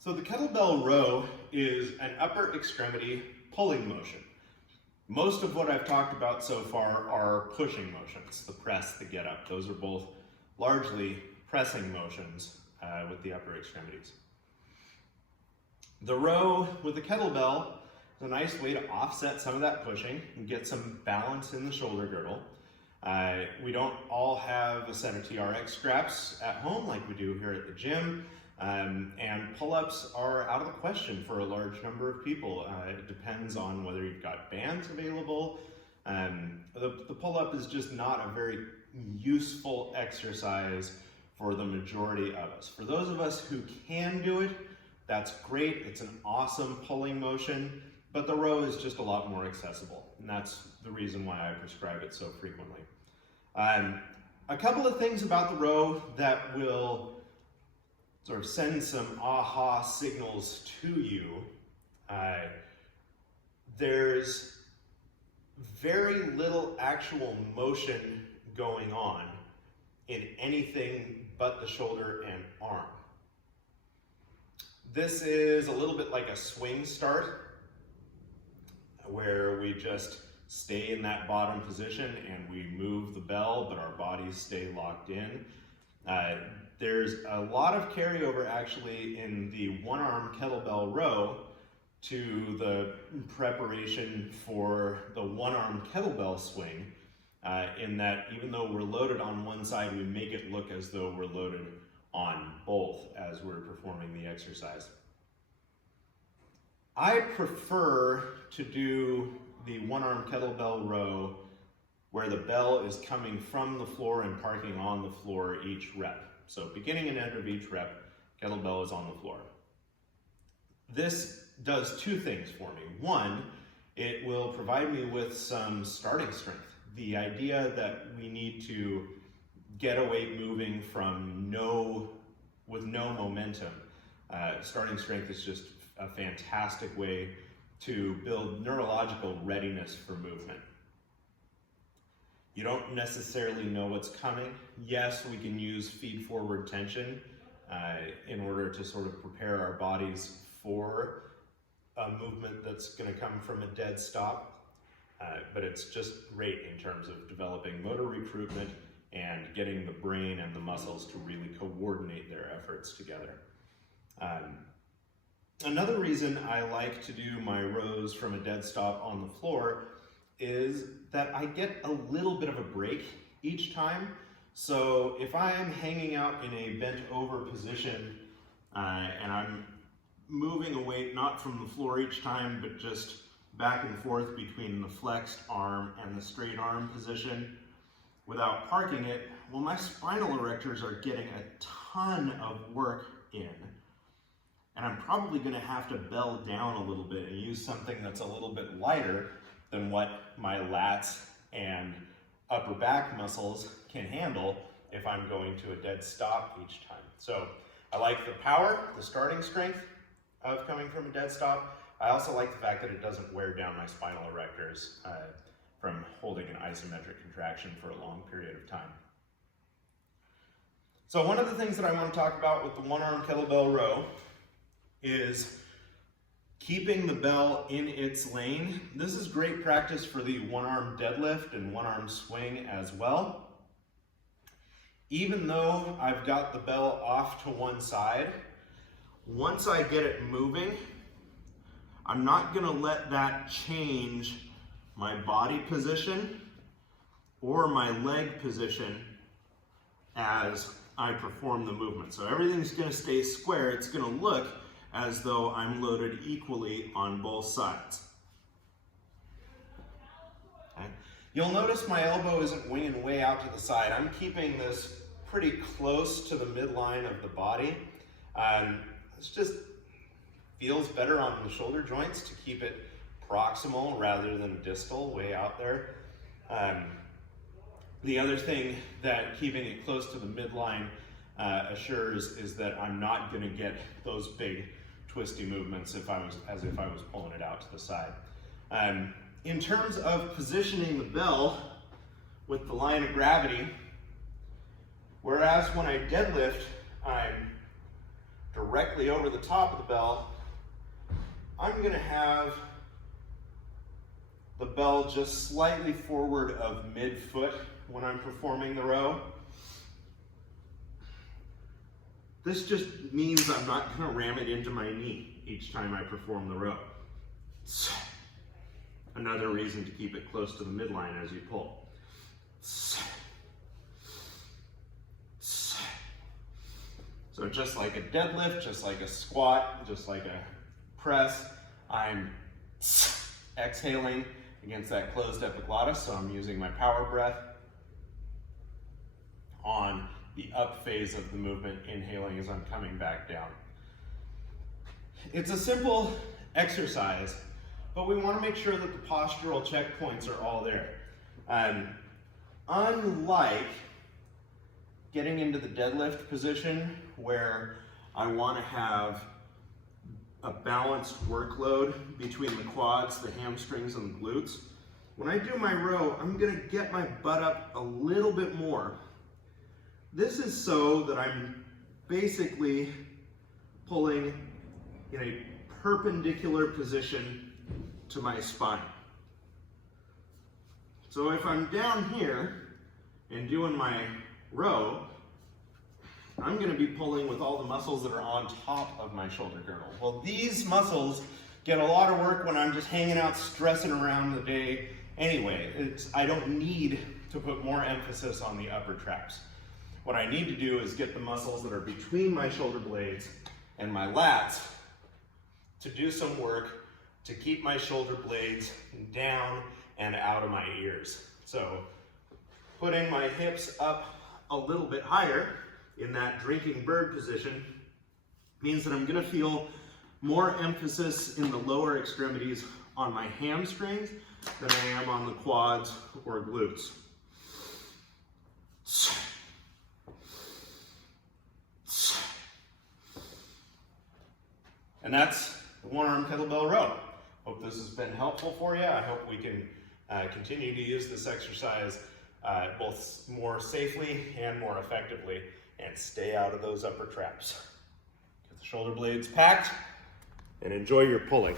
So the kettlebell row is an upper extremity pulling motion. Most of what I've talked about so far are pushing motions, the press, the get up. Those are both largely pressing motions with the upper extremities. The row with the kettlebell is a nice way to offset some of that pushing and get some balance in the shoulder girdle. We don't all have a set of TRX straps at home like we do here at the gym, and pull-ups are out of the question for a large number of people. It depends on whether you've got bands available. The pull-up is just not a very useful exercise for the majority of us. For those of us who can do it, that's great. It's an awesome pulling motion, but the row is just a lot more accessible, and that's the reason why I prescribe it so frequently. A couple of things about the row that will sort of send some aha signals to you. There's very little actual motion going on in anything but the shoulder and arm. This is a little bit like a swing start, where we just stay in that bottom position and we move the bell, but our bodies stay locked in. There's a lot of carryover actually in the one-arm kettlebell row to the preparation for the one-arm kettlebell swing, in that even though we're loaded on one side, we make it look as though we're loaded on both as we're performing the exercise. I prefer to do the one-arm kettlebell row where the bell is coming from the floor and parking on the floor each rep. So beginning and end of each rep, kettlebell is on the floor. This does two things for me. One, it will provide me with some starting strength. The idea that we need to get a weight moving from with no momentum. Starting strength is just a fantastic way to build neurological readiness for movement. You don't necessarily know what's coming. Yes, we can use feed-forward tension in order to sort of prepare our bodies for a movement that's going to come from a dead stop, but it's just great in terms of developing motor recruitment and getting the brain and the muscles to really coordinate their efforts together. Another reason I like to do my rows from a dead stop on the floor is that I get a little bit of a break each time. So if I am hanging out in a bent over position and I'm moving a weight not from the floor each time, but just back and forth between the flexed arm and the straight arm position without parking it, well, my spinal erectors are getting a ton of work in. And I'm probably gonna have to bell down a little bit and use something that's a little bit lighter than what my lats and upper back muscles can handle if I'm going to a dead stop each time. So I like the power, the starting strength of coming from a dead stop. I also like the fact that it doesn't wear down my spinal erectors from holding an isometric contraction for a long period of time. So one of the things that I want to talk about with the one-arm kettlebell row is keeping the bell in its lane. This is great practice for the one-arm deadlift and one-arm swing as well. Even though I've got the bell off to one side, once I get it moving, I'm not gonna let that change my body position or my leg position as I perform the movement. So everything's gonna stay square. It's gonna look as though I'm loaded equally on both sides. Okay. You'll notice my elbow isn't winging way out to the side. I'm keeping this pretty close to the midline of the body. This just feels better on the shoulder joints to keep it proximal rather than distal, way out there. The other thing that keeping it close to the midline assures is that I'm not going to get those big twisty movements as if I was pulling it out to the side. In terms of positioning the bell with the line of gravity, whereas when I deadlift, I'm directly over the top of the bell, I'm going to have the bell just slightly forward of mid-foot when I'm performing the row. This just means I'm not going to ram it into my knee each time I perform the row. Another reason to keep it close to the midline as you pull. So just like a deadlift, just like a squat, just like a press, I'm exhaling against that closed epiglottis, so I'm using my power breath on the up phase of the movement, inhaling as I'm coming back down. It's a simple exercise, but we want to make sure that the postural checkpoints are all there. Unlike getting into the deadlift position where I want to have a balanced workload between the quads, the hamstrings, and the glutes, when I do my row, I'm going to get my butt up a little bit more. This is so that I'm basically pulling in a perpendicular position to my spine. So if I'm down here and doing my row, I'm going to be pulling with all the muscles that are on top of my shoulder girdle. Well, these muscles get a lot of work when I'm just hanging out, stressing around the day anyway. I don't need to put more emphasis on the upper traps. What I need to do is get the muscles that are between my shoulder blades and my lats to do some work to keep my shoulder blades down and out of my ears. So putting my hips up a little bit higher in that drinking bird position means that I'm going to feel more emphasis in the lower extremities on my hamstrings than I am on the quads or glutes. And that's the one-arm kettlebell row. Hope this has been helpful for you. I hope we can continue to use this exercise both more safely and more effectively and stay out of those upper traps. Get the shoulder blades packed and enjoy your pulling.